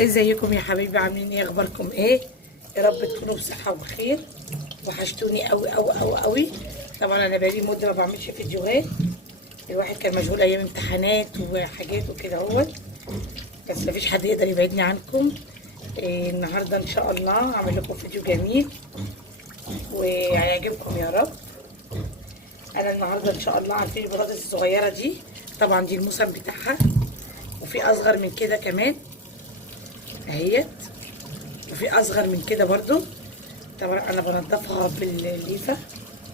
ازيكم يا حبايبي؟ عاملين ايه؟ اخباركم ايه؟ يا رب تكونوا بصحه وبخير. وحشتوني قوي قوي قوي قوي. طبعا انا بقالي مده ما بعملش فيديوهات. الواحد كان مشغول ايام امتحانات وحاجات وكده اهوت. بس مفيش حد يقدر يبعدني عنكم. النهارده ان شاء الله هعمل لكم فيديو جميل وهيعجبكم يا رب. انا النهارده ان شاء الله عارفين البطاطس الصغيره دي، طبعا دي الموسم بتاعها، وفي اصغر من كده كمان اهيت، وفي اصغر من كده برضو. طبعا انا بنضفها بالليفه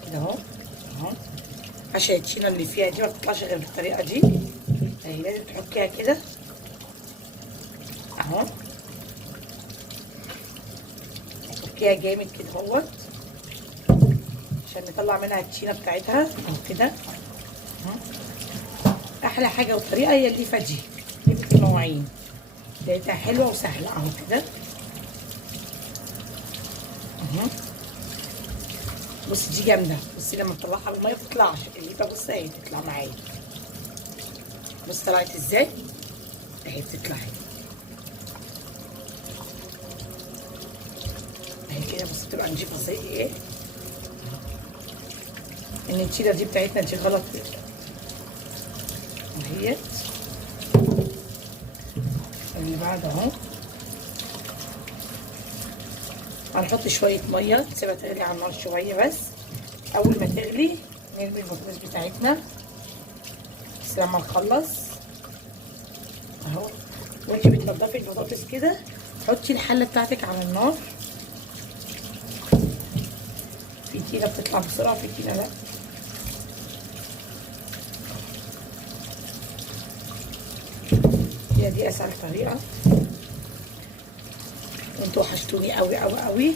كده اهو اهو، عشان الطينه اللي فيها دي ما بتطلعش غير بالطريقه دي. اهي لازم تحكيها كده اهو، تحكيها جامد كده اهوت عشان نطلع منها الطينه بتاعتها اهو كده اهو. احلى حاجه والطريقه هي الليفه دي، ليفه المواعين لقيتها حلوه وسهله اهو كده اهو. بصي دي جامده، بصي لما تطلعها بالميه ما بتطلعش الليفه، بصي اهي بتطلع معايا، بصي طلعت ازاي اهي، بتطلع اهي كده، بصي بتبقى نضيفه ازاي ايه. النتيجه دي بتاعتنا دي غلط اهيت. اللي بعد اهو هنحط شويه ميه نسيبها تغلي على النار شويه، بس اول ما تغلي نرمي البطاطس بتاعتنا. بس لما نخلص اهو، وانتي بتنضفي البطاطس كده حطي الحله بتاعتك على النار. في تينه بتطلع بسرعه، في تينه لا. هي دي اسهل طريقه. انتوا وحشتوني قوي قوي قوي،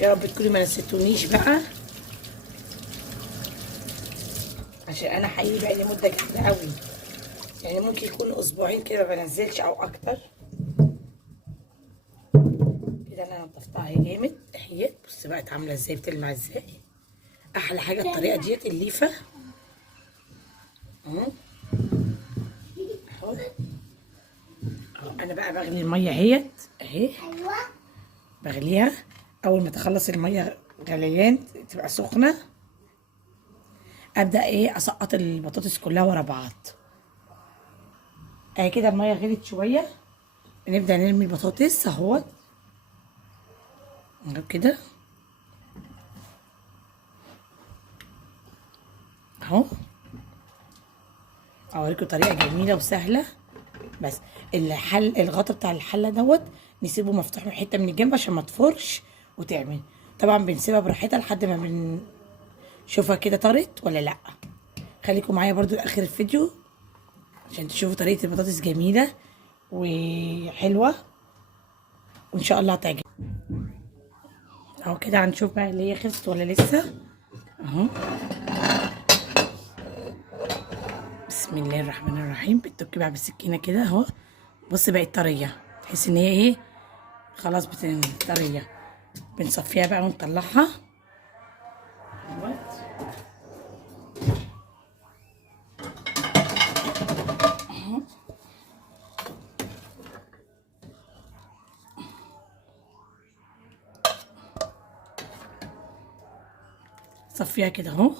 يا رب تكوني ما نسيتونيش بقى، عشان انا حقيقي بقالي مده كبيره قوي، يعني ممكن يكون اسبوعين كده ما بنزلش او اكتر. كده انا نضفتها اهي جامد اهي. بصي بقت عامله ازاي، بتلمع ازاي. احلى حاجه الطريقه ديت الليفه اهو اهو. انا بقى بغلي الميه اهيت اهي، بغليها. اول ما تخلص الميه غليان تبقى سخنه، ابدا ايه اسقط البطاطس كلها ورا بعض اهي كده. الميه غليت شويه، بنبدا نرمي البطاطس اهوت كده اهو. اوريكم طريقه جميله وسهله. بس الغطا بتاع الحله دوت نسيبه مفتوح من حته من الجنب عشان ما تفرش وتعمل. طبعا بنسيبها براحتها لحد ما بنشوفها كده طرت ولا لا. خليكم معايا برضو لاخر الفيديو عشان تشوفوا طريقه البطاطس جميله وحلوه، وان شاء الله هتعجبكم. اهو كده هنشوف بقى اللي هي خلصت ولا لسه اهو. بسم الله الرحمن الرحيم. بتدكي بقى بالسكينه كده اهو. بص بقت طريه، تحس ان هي ايه خلاص طريه. بنصفيها بقى ونطلعها اهوت اهو. صفيها كده اهو.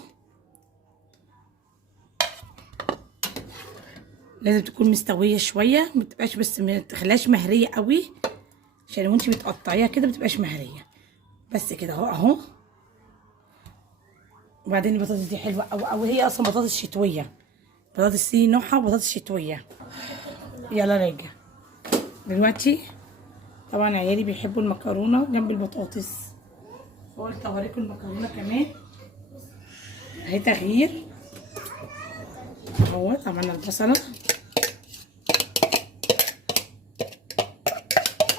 لازم تكون مستويه شويه، ما تبقاش بس ما تخليهاش مهريه قوي، عشان وانتي بتقطعيها كده ما تبقاش مهريه. بس كده اهو اهو. وبعدين البطاطس دي حلوه قوي قوي، هي اصلا بطاطس شتويه. بطاطس دي نوعها بطاطس شتويه. يلا راجع دلوقتي. طبعا عيالي بيحبوا المكرونه جنب البطاطس، فقلت اوريكم المكرونه كمان اهي تغيير اهو. عملنا البصله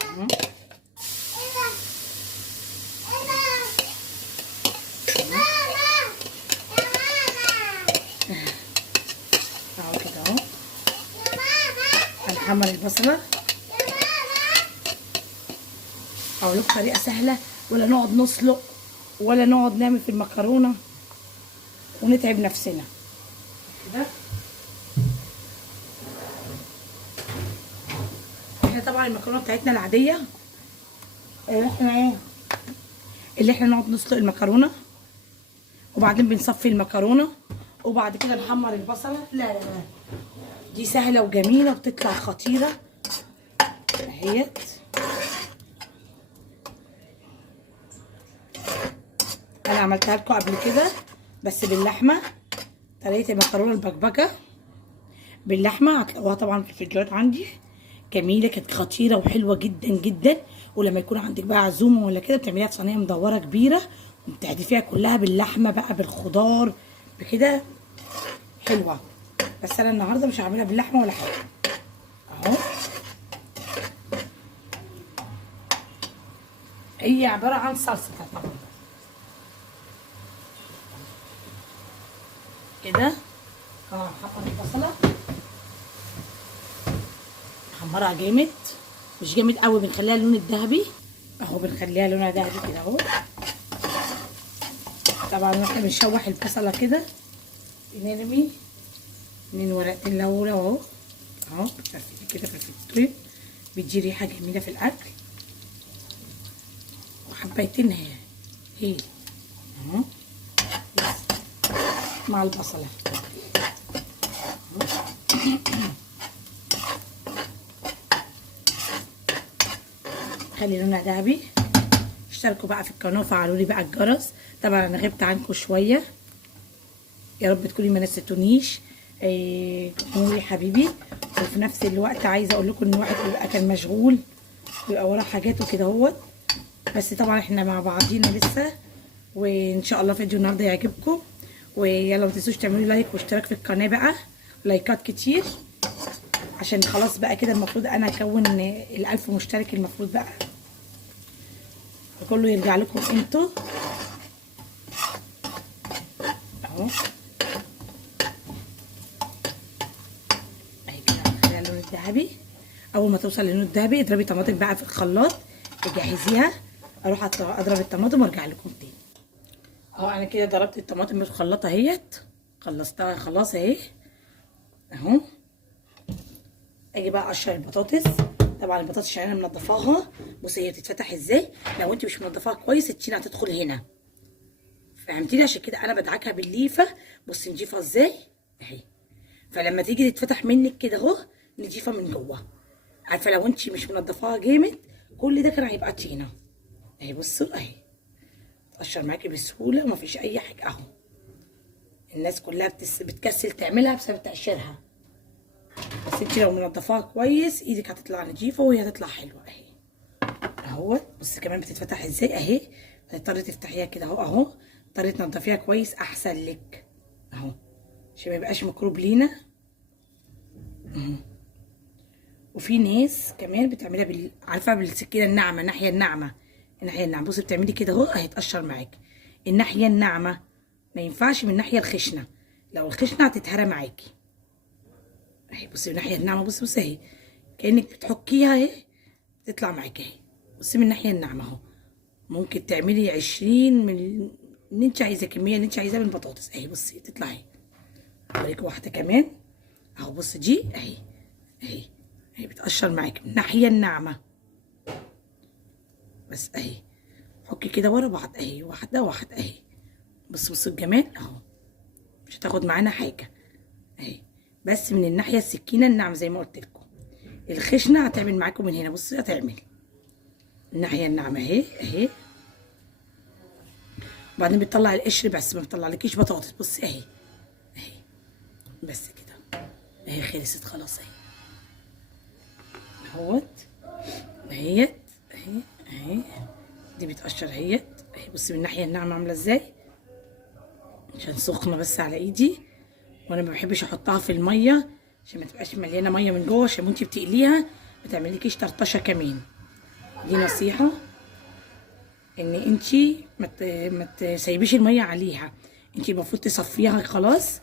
اهو اهو كده اهو. هنحمر البصله. اقول لكم طريقه سهله، ولا نقعد نسلق ولا نقعد نعمل في المكرونه ونتعب نفسنا كده. طبعا المكرونه بتاعتنا العاديه، اللي احنا نقعد نسلق المكرونه وبعدين بنصفي المكرونه وبعد كده نحمر البصله. لا لا لا، دي سهله وجميله وبتطلع خطيره اهيت. انا عملتها لكم قبل كده بس باللحمه، طريقه المكرونه البكبكه باللحمه هتلاقوها طبعا في الفيديوهات عندي، جميله كانت خطيره وحلوه جدا جدا. ولما يكون عندك بقى عزومه ولا كده بتعمليها في صينيه مدوره كبيره وبتحدفيها كلها باللحمه بقى بالخضار بكده، حلوه. بس انا النهارده مش هعملها باللحمه ولا حاجه اهو. هي عباره عن صلصه طبعا كده. هنحمر البصله، نحمرها جامد مش جامد قوي، بنخليها اللون الذهبي اهو، بنخليها لونها ذهبي كده اهو. طبعا احنا بنشوح البصله كده، نرمي 2 ورقتين لورا اهو اهو، بتفرفي كده في الفطير بيدي ريحه جميله في الاكل، وحبيتين هي اهو مع البصله. خلي لونها ذهبي. اشتركوا بقى في القناه وفعلوا لي بقى الجرس. طبعا انا غبت عنكم شويه، يا رب تكوني ما نسيتونيش جمهوري حبيبي. وفي نفس الوقت عايزه اقول لكم ان الواحد بيبقى كان مشغول، بيبقى وراه حاجات وكده اهوت، بس طبعا احنا مع بعضينا لسه. وان شاء الله فيديو النهارده يعجبكم، ويلا ما تنسوش تعملوا لايك واشتراك في القناه بقى، لايكات كتير عشان خلاص بقى كده المفروض انا اكون ال1000 مشترك، المفروض بقى كله يرجع لكم انتوا اهو. اهي كده هنخليها اللون الذهبي. اول ما توصل للون الذهبي اضربي طماطم بقى في الخلاط تجهزيها، اروح اضرب الطماطم وارجع لكم تاني اهو. انا كده ضربت الطماطم في الخلاط اهيت، خلصتها خلاص اهي اهو. اجي بقى اقشر البطاطس. طبعا البطاطس عشان انا منضفاها، بصي هي بتتفتح ازاي، لو انت مش منضفاها كويس التينه هتدخل هنا، فهمتيني؟ عشان كده انا بدعكها بالليفه. بصي نضيفها ازاي اهي، فلما تيجي تتفتح منك كده اهو نضيفها من جوه. عارفه لو انت مش منضفاها جامد كل ده كان هيبقى طينه اهي. بصوا اهي تقشر معاكي بسهوله ومفيش اي حاجه اهو. الناس كلها بتكسل تعملها بسبب تقشيرها، بس انت لو منضفاها كويس ايدك هتطلع نضيفه وهي هتطلع حلوه اهي اهوت. بصي كمان بتتفتح ازاي اهي، هتضطري تفتحيها كده اهو اهو، اضطري تنضفيها كويس احسن لك اهو عشان ما يبقاش مكروب لينا اهو. وفي ناس كمان بتعملها عارفه بالسكينه الناعمه، الناحيه الناعمه، الناحيه الناعمه. بصي بتعملي كده اهو هيتقشر معاكي الناحيه الناعمه، ما ينفعش من الناحيه الخشنه، لو الخشنه هتتهرى معاكي اهي. بصي من الناحيه الناعمه، بصي اهي كانك بتحكيها اهي تطلع معاكي اهي. بصي من الناحيه الناعمه اهو، ممكن تعملي 20 من اللي انت عايزاه، الكميه اللي انت عايزاها من البطاطس اهي. بصي تطلع اهي. اوريكي واحده كمان اهو. بصي دي اهي اهي اهي بتقشر معاكي من الناحيه الناعمه بس اهي. حكي كده ورا بعض اهي، واحده واحده اهي. بصوا الجمال اهو، مش هتاخد معانا حاجه اهي، بس من الناحيه السكينه الناعمه زي ما قلت لكم. الخشنه هتعمل معاكم من هنا، بصي هتعمل الناحيه الناعمه اهي اهي. وبعدين بتطلع القشر بس ما بتطلعلكيش بطاطس. بصي اهي اهي بس كده اهي خلصت خلاص اهي اهوت اهيت اهي اهي. دي بتقشر اهيت اهي. بصي من الناحيه الناعمه عامله ازاي، عشان سخنه بس على ايدي، وانا ما بحبش احطها في الميه عشان ما تبقاش مليانه ميه من جوه، عشان وانتي بتقليها ما تعمليكيش طرطشه كمان. دي نصيحه ان انتي ما تسيبيش الميه عليها، انتي المفروض تصفيها خلاص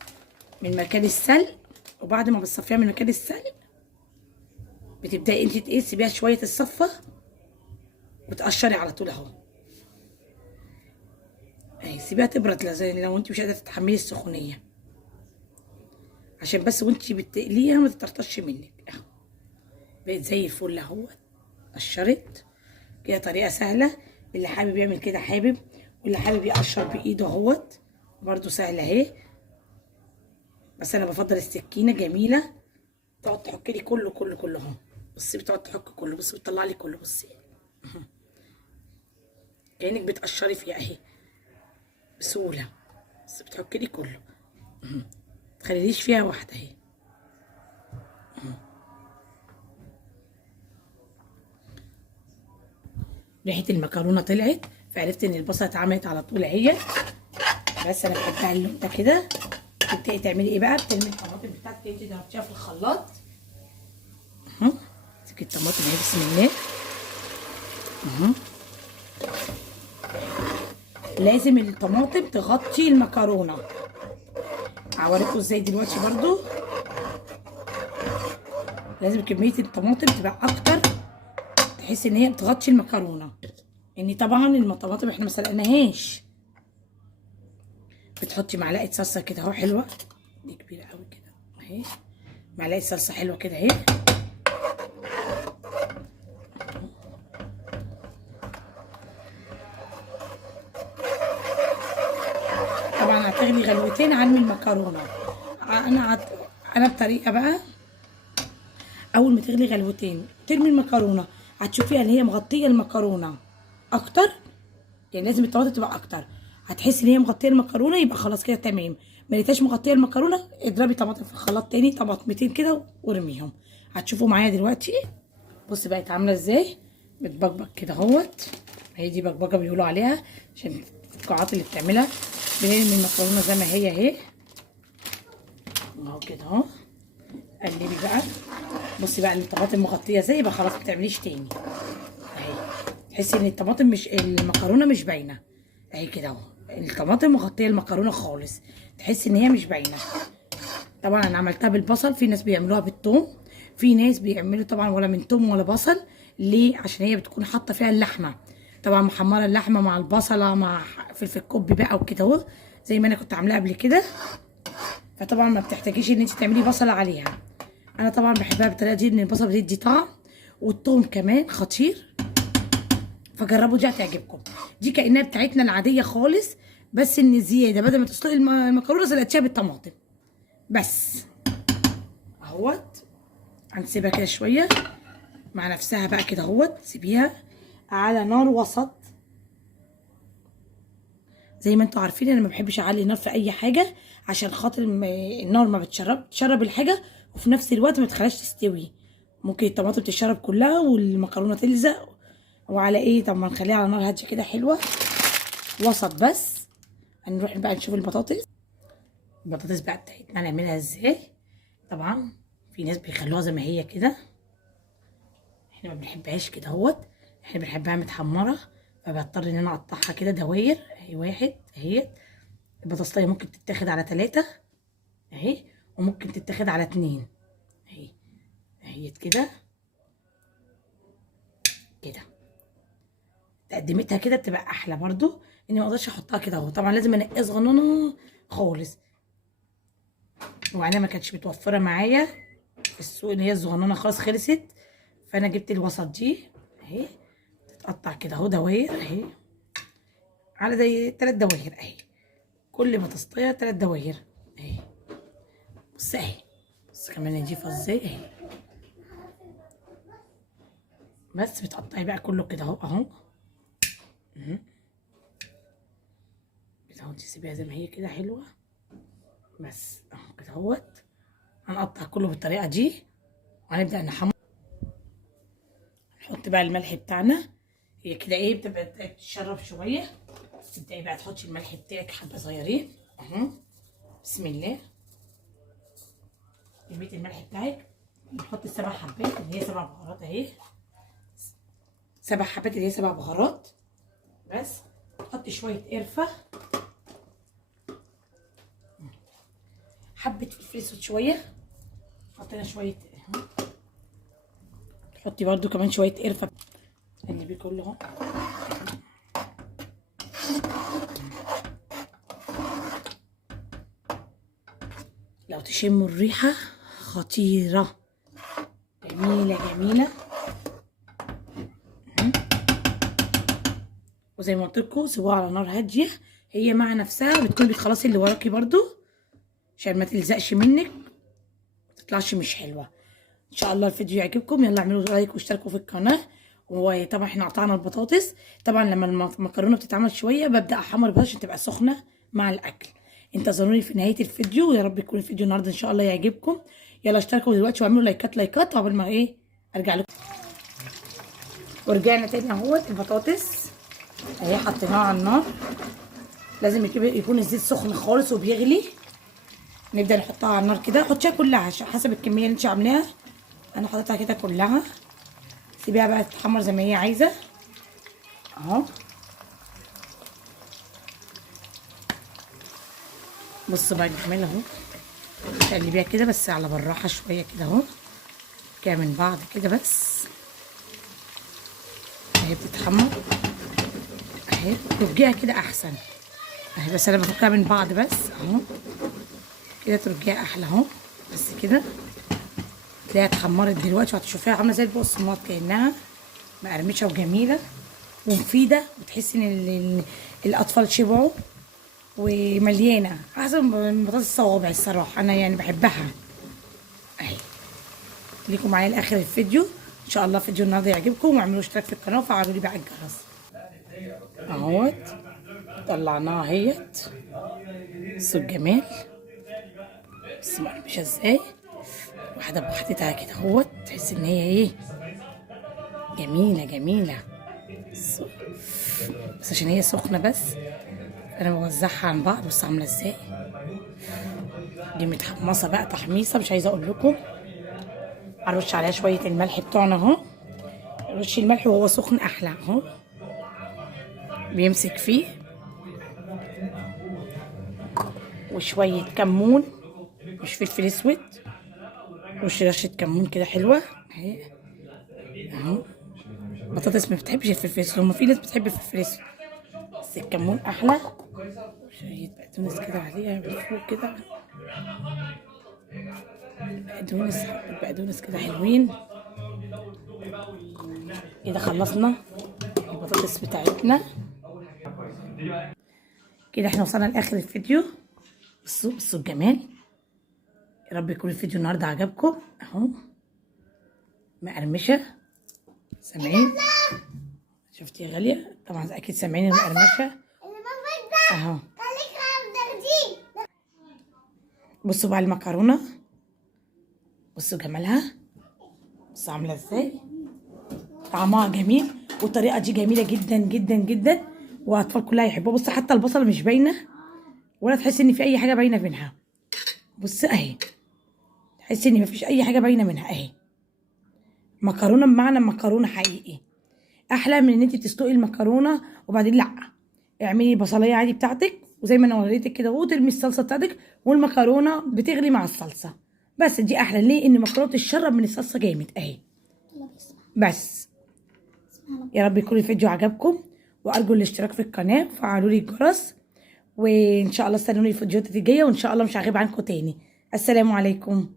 من مكان السلق، وبعد ما بتصفيها من مكان السلق بتبداي انتي تسيبيها شويه الصفه وتقشري على طول اهو اهي. سيبيها تبرد لو انتي مش قادره تتحملي السخونيه، عشان بس وانتي بتقليها ما تطرطش منك اهو. بقت زي الفل اهوت. قشرت كده، طريقه سهله. اللي حابب يعمل كده حابب، واللي حابب يقشر بايده اهوت برده سهله اهي. بس انا بفضل السكينه، جميله، تقعد تحك لي كله كله كله اهو. بصي بتقعد تحك كله، بصي بتطلع لي كله، بصي كانك بتقشري فيها اهي بسهوله. بس بتحك لي كله، تخليليش فيها واحده اهي. ريحه المكرونه طلعت، فعرفت ان البصله اتعملت على طول اهي. بس انا بحبها اللون ده كده. تبداي تعملي ايه بقى؟ بترمي الطماطم بتاعتك انت ضربتيها في الخلاط اهو. تمسكي الطماطم اهي بسم الله اهو. لازم الطماطم تغطي المكرونه. هوريكم ازاي دلوقتي برضو. لازم كميه الطماطم تبقى اكتر، تحس ان هي بتغطي المكرونه. ان طبعا الطماطم احنا ما سلقناهاش. بتحطي معلقه صلصه كده اهو حلوه، دي كبيره قوي كده اهي. معلقه صلصه حلوه كده اهي. طبعا هتغلي غلوتين عن المكرونه. انا بطريقه بقى، اول ما تغلي غلوتين ترمي المكرونه، هتشوفيها ان هي مغطيه المكرونه اكتر. يعني لازم الطماطم تبقى اكتر. هتحسي ان هي مغطيه المكرونه، يبقى خلاص كده تمام. ما لقيتهاش مغطيه المكرونه، اضربي طماطم في الخلاط تاني طماطمتين كده وارميهم. هتشوفوا معايا دلوقتي. بصي بقت عامله ازاي، بتبقبق كده اهوت. هي دي بقبقه بيقولوا عليها، عشان القاعات اللي بتعملها. بنرمي المكرونه زي ما هي اهي اهو كده اهو. قلبي بقى. بصي بقى الطماطم مغطيه ازاي، يبقى خلاص ما تعمليش تاني اهي. تحسي ان الطماطم مش، المكرونه مش باينه اهي كده اهو. الطماطم مغطيه المكرونه خالص، تحسي ان هي مش باينه. طبعا انا عملتها بالبصل، في ناس بيعملوها بالثوم، في ناس بيعملوا طبعا ولا من ثوم ولا بصل. ليه؟ عشان هي بتكون حاطه فيها اللحمه، طبعا محمره اللحمه مع البصله مع فلفل كوبي بقى وكده اهو، زي ما انا كنت عاملاها قبل كده. فطبعا ما بتحتاجيش ان انت تعملي بصله عليها. انا طبعا بحبها بالطريقه دي، ان البصل بتدي طعم، والثوم كمان خطير. فجربوا دي هتعجبكم. دي كأنها بتاعتنا العاديه خالص، بس ان زياده بدل ما تسلقي المكرونه سلقتيها بالطماطم بس اهوت. هنسيبها كده شويه مع نفسها بقى كده اهوت. سيبيها على نار وسط. زي ما انتوا عارفين انا ما بحبش اعلي النار في اي حاجه، عشان خاطر النار ما تشرب الحاجه، وفي نفس الوقت ما تخليهاش تستوي. ممكن الطماطم تشرب كلها والمكرونه تلزق. وعلى ايه؟ طب ما نخليها على نار هاديه كده حلوه وسط بس. هنروح بقى نشوف البطاطس. البطاطس بقى بتاعتنا هنعملها ازاي. طبعا في ناس بيخلوها زي ما هي كده، احنا ما بنحبهاش كده اهوت. احنا بنحبها متحمره، فبضطر ان انا اقطعها كده دواير اهي. واحد اهي. البطاطسايه ممكن تتاخد على 3 اهي، وممكن تتاخد على 2 اهي. اهي كده كده. تقدمتها كده بتبقى احلى برضو. اني ما اقدرش احطها كده اهو، طبعا لازم انقيها صغننه خالص. وبعدين ما كانتش متوفره معايا في السوق، ان هي الصغننه خلاص خلصت. فانا جبت الوسط دي اهي. تتقطع كده اهو دواير اهي، على زي 3 دواير اهي. كل ما تصطيها 3 دواير اهي. بص اهي، بص كمان نضيفه ازاي اهي. بس بتقطعي بقى كله كده اهو اهو كده اهو. تسيبيها زي ما هي كده حلوه بس اهو كده اهوت. هنقطع كله بالطريقه دي وهنبدا نحمر. نحط بقى الملح بتاعنا. هي كده ايه، بتبقى تتشرب شويه. تبداي بقى تحطي الملح بتاعك حبه صغيرين اهو. بسم الله. كميه الملح بتاعك نحط 7 حبات اللي هي 7 بهارات اهي. 7 حبات اللي هي 7 بهارات بس. تحطي شويه قرفه، حبه فلفل اسود شويه. حطينا شويه اهو. تحطي برده كمان شويه قرفه. قلبي كله اهو. لو تشموا الريحه خطيره. جميله جميله. وزي ما قلت لكم سيبوها على نار هاديه، هي مع نفسها بتكون بتخلصي اللي وراكي برضو عشان ما تلزقش منك متطلعش مش حلوه. ان شاء الله الفيديو يعجبكم، يلا اعملوا لايك واشتركوا في القناه. وطبعا احنا قطعنا البطاطس، طبعا لما المكرونه بتتعمل شويه ببدا احمر البطاطس عشان تبقى سخنه مع الاكل. انتظروني في نهايه الفيديو، ويا رب يكون الفيديو النهارده ان شاء الله يعجبكم. يلا اشتركوا دلوقتي واعملوا لايكات قبل ما ايه ارجع لكم. ورجعنا تاني اهوت. البطاطس اهي حطيناها على النار، لازم يكون الزيت سخن خالص وبيغلي. نبدا نحطها على النار كده، حطيها كلها حسب الكميه اللي انت عاملاها. انا حطيتها كده كلها، سيبيها بقى تتحمر زي ما هي عايزه اهو. بصوا بقى نعملها اهو، تقلبيها كده بس على بالراحه شويه كده اهو، كده من بعض كده بس اهي بتتحمر اهي. ترجيها كده احسن اهي، بس انا بفكها من بعض بس اهو كده، ترجيها احلى اهو. بس كده تلاقيها اتحمرت دلوقتي، وهتشوفيها عامله زي البقسماط كانها مقرمشه وجميله ومفيده، وتحسي ان الاطفال شبعوا ومليانه احسن من بطاطس الصوابع. الصراحه انا يعني بحبها اهي. ليكم معايا لاخر الفيديو ان شاء الله. فيديو النهارده يعجبكم، واعملوا اشتراك في القناه وفعلوا لي بقى الجرس اهوت. طلعناها اهيت، بصوا الجمال، بس مقرمشه ازاي، واحده بوحدتها كده اهوت. تحس ان هي ايه جميله جميله، بس عشان هي سخنه بس انا بوزعها عن بعض. بصوا عامله ازاي، دي متحمصه بقى تحميصه مش عايزه اقول لكم. هرش عليها شويه الملح بتوعنا اهو، رش الملح وهو سخن احلى اهو، بيمسك فيه. وشويه كمون مش فلفل اسود، رش رشه كمون كده حلوه اهي اهو. بطاطس ما بتحبش الفلفل الاسود، هما في ناس بتحب الفلفل الاسود بس الكمون احلى. شويه بقدونس كده عليها من فوق كده، بقدونس كده حلوين كده. خلصنا البطاطس بتاعتنا كده، احنا وصلنا لاخر الفيديو. بصوا الجمال، يا رب يكون الفيديو النهارده عجبكم اهو. مقرمشه سامعين؟ شفتي يا غاليه؟ طبعا اكيد سامعين المقرمشه اهو. بصوا بقى المكرونه، بصوا جمالها، بصوا عامله ازاي، طعمها جميل، والطريقه دي جميله جدا جدا جدا، والاطفال كلها يحبوها. بصوا حتى البصله مش باينه ولا تحسي ان في اي حاجه باينه منها. بص اهي، تحسي ان مفيش اي حاجه باينه منها اهي. مكرونه بمعنى مكرونه حقيقي، احلى من ان انت تسلقي المكرونه وبعدين لا. اعملي بصلايه عادي بتاعتك وزي ما انا وريتك كده، وترمي الصلصه بتاعتك والمكرونه بتغلي مع الصلصه بس. دي احلى ليه؟ ان المكرونه تشرب من الصلصه جامد اهي بس. يا رب يكون الفيديو عجبكم، وارجو الاشتراك في القناه وفعلوا لي الجرس، وان شاء الله استنوني الفيديوهات الجايه، وان شاء الله مش هغيب عنكم تاني. السلام عليكم.